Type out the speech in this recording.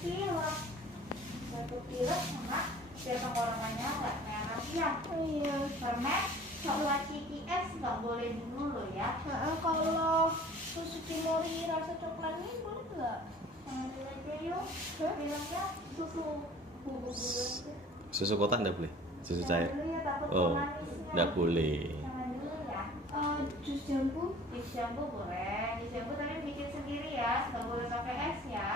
pilek. Batuk pilek sama biar tenggorokannya nggak merah ya. Iya. Permen sama ciki es nggak boleh dulu loh ya. Kalau susu Cimori rasa coklatnya boleh nggak? Ambil aja yuk. Bilangnya susu bubuk dulu aja. Susu kotak enggak boleh? Susu cair? Dulu ya, takut Oh, pemanisnya. enggak boleh. Jangan dulu ya. Jus jambu. Jus jambu boleh. Jus jambu tapi bikin sendiri ya. Nggak boleh pakai es ya.